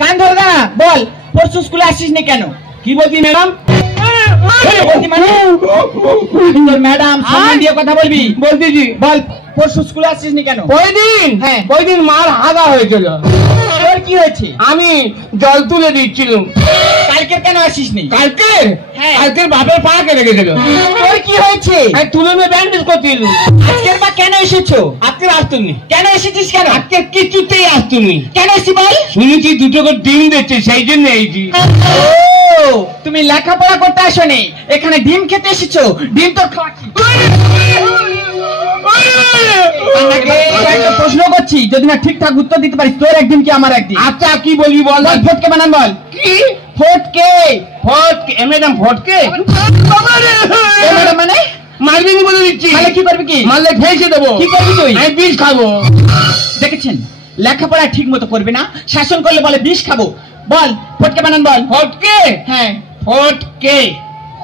কান ধরে না বল, পরশু স্কুলে আসিস না কেন? কি বলছি ম্যাডাম? ম্যাডাম সম্মান দিয়ে কথা বলবি। বলতেছি বল, পরশু স্কুলে আসিস না কেন? ওই দিন মার হাগা হয়েছিল। তোর কি হয়েছে? আমি জল তুলে দিচ্ছিলাম। কালকে কেন আসিস নি? কালকে হ্যাঁ। কালকের বাপের পা কেটে গেছিল। তোর কি হয়েছে? তুলে নিয়ে ব্যান্ডেজ করছিল। আজকের বা কেন এসেছো? আজকে আসতুনি। কেন এসেছিস? কেন আজকে কিছুতেই আসতুনি। কেন এসি বল? শুনেছি দুটো করে ডিম দিচ্ছে, সেই জন্য এইছি। তুমি লেখাপড়া করতে আসোনি, এখানে ডিম খেতে এসেছো। ডিম তো খাচ্ছি। প্রশ্ন করছি, যদি না ঠিকঠাক উত্তর দিতে পারিস তোর একদিন কি আমার একদিন। আচ্ছা কি বলবি বল? ফটকে বানান বল। কি ফটকে? ফটকে ম্যাডাম, ফটকে মানে মারবি নি বলে দিচ্ছি। তাহলে কি করবি? কি মারলে ফেসে দেবো। কি করবি তুই? আমি বিষ খাবো। দেখেছেন, লেখাপড়া ঠিক মতো করবে না, শাসন করলে বলে বিষ খাবো। বল ফটকে বানান বল। ফটকে? হ্যাঁ ফটকে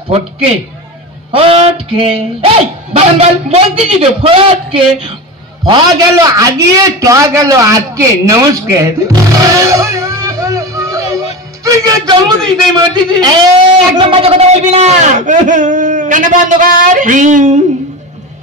ফটকে ফটকে। এই বানান বল। বলতেছি তো ফটকে। ফ গেল আগিয়ে, ট গেল আজকে। নমস্কার। তুই কে জন্মদিন দেই বলতেছি? একদম বাজে কথা বলবি না, কানে বন্ধ কর।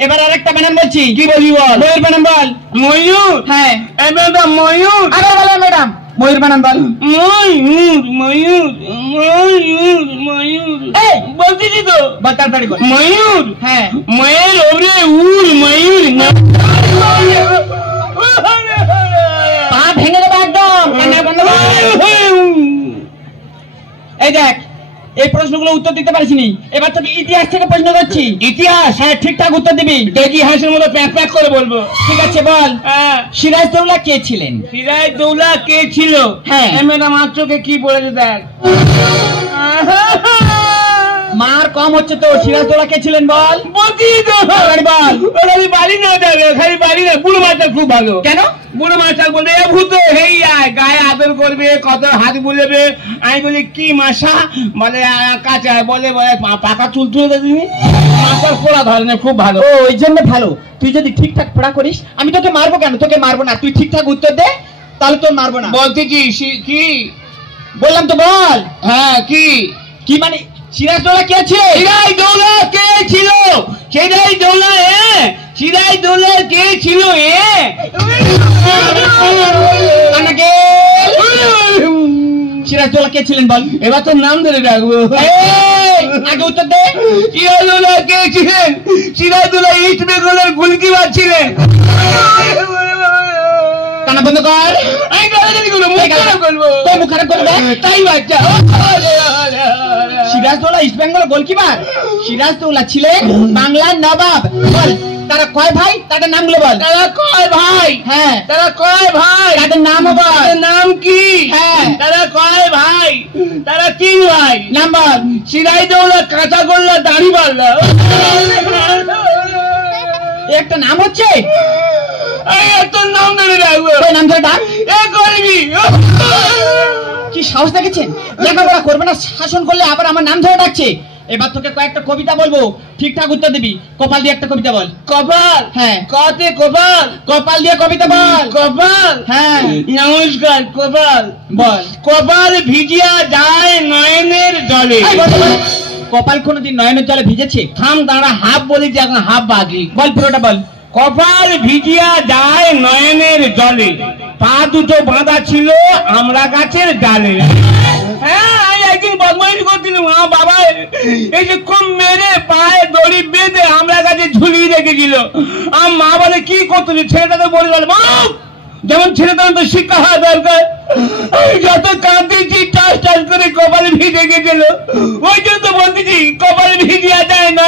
এবার আরেকটা বানান বলছি। কি বলবি বল? ময়ূর বানান বল। ময়ূর? হ্যাঁ। ম্যাডাম ময়ূর। আবার বলো ম্যাডাম। ময়ূর বানান বল। ময়ূর ময়ূর ময়ূর ময়ূর। এই বলতেছি তো। বল তাড়াতাড়ি বল। ময়ূর? হ্যাঁ। ময়ূর ওরে উড় ময়ূর। পা ভেঙে দেবো একদম, কান্না বন্ধ কর। এই দেখ, এই প্রশ্নগুলো উত্তর দিতে পারিস নি, এবার তোকে ইতিহাস থেকে প্রশ্ন করছি। ইতিহাস? হ্যাঁ, ঠিকঠাক উত্তর দিবি। দেখি হাঁসের মতো প্যাক প্যাক করে বলবো। ঠিক আছে বল। সিরাজদৌল্লা কে ছিলেন? সিরাজদৌল্লা কে ছিল? হ্যাঁ। ম্যাডাম আর চোখে কি পড়েছে দেখ। মার কম হচ্ছে তো, সিরাজদৌল্লা কে ছিলেন বল। বলছি তো। বল। খালি বাড়ি না যাবে, খালি বাড়ি না। বুড়ো মাস্টার খুব ভালো। কেন? বুড়ো মাস্টার বলবে এ ভূত হেই আয়, গায়ে আদর করবে, কত হাত বুলেবে। আমি বলি কি মাসা? বলে কাছে আয়। বলে পাকা চুল তুলে দিবি। মাস্টার খোলা ধরনের খুব ভালো। ও ওই জন্য ভালো। তুই যদি ঠিকঠাক পড়া করিস, আমি তোকে মারবো কেন? তোকে মারবো না, তুই ঠিকঠাক উত্তর দে, তাহলে তোর মারবো না। বলতে কি কি বললাম তো বল। হ্যাঁ কি কি মানে সিরাজদৌল্লা কে ছিল? সিরাজদৌল্লা কে ছিল? সিরাজদৌল্লা সিরাজদৌল্লা কে ছিল? সিরাজদৌল্লা কে ছিলেন বল। এবার তোর নাম ধরে ডাকবো। আগে উত্তর দে। সিরাজদৌল্লা কে ছিলেন? সিরাজদৌল্লা ইস্ট বেঙ্গলের গোলকিপার ছিলেন। কানা বন্ধ কর। আমি গালাগালি করবো, মুখ খারাপ করবো। তোর মুখ খারাপ করবে? তাই বাচ্চা। Sirajuddaula East Bengal goalkeeper? Sirajuddaula ছিলেন বাংলার নবাব। বল তারা কয় ভাই, তাদের নামগুলো বল। তারা কয় ভাই? হ্যাঁ। তারা কয় ভাই? তাদের নাম বল। তাদের নাম কি? হ্যাঁ। তারা কয় ভাই? তারা তিন ভাই। নাম বল। সিরাজদৌল্লা কাঁচা গোল্লা দাড়িপাল্লা। একটা নাম হচ্ছে। তোর নাম ধরে ডাকবো। নাম ধরে ডাক। এ করবি কি সাহস দেখেছেন? লেখাপড়া করবে না, শাসন করলে আবার আমার নাম ধরে ডাকছে। এবার তোকে কয়েকটা কবিতা বলবো, ঠিকঠাক উত্তর দিবি। কপাল দিয়ে একটা কবিতা বল। কপাল? হ্যাঁ। কতে কপাল? কপাল দিয়ে কবিতা বল। কপাল? হ্যাঁ। নমস্কার। কপাল বল। কপাল ভিজিয়া যায় নয়নের জলে। কপাল কোনোদিন নয়নের জলে ভিজেছে? থাম দাঁড়া, হাফ বলেছি এখন হাফ বাকি। বল পুরোটা বল। কপাল ভিজিয়া যায় নয়নের জলে, পা দুটো বাঁধা ছিল আমরা গাছের ডালে। হ্যাঁ, আমি একদিন বদমাইশি করছিলাম, আমার বাবা এই যে খুব মেরে পায়ে দড়ি বেঁধে আমরা গাছে ঝুলিয়ে রেখেছিল। আমার মা বলে কি করতেছি? ছেলেটাকে বলে গেল যেমন ছেলে তখন তো শিক্ষা হওয়া দরকার। আমি যত কাঁদতেছি টাস টাস করে কপালে ভিজে গেছিল। ওই জন্য বলতেছি কপালে ভিজিয়া যায় না।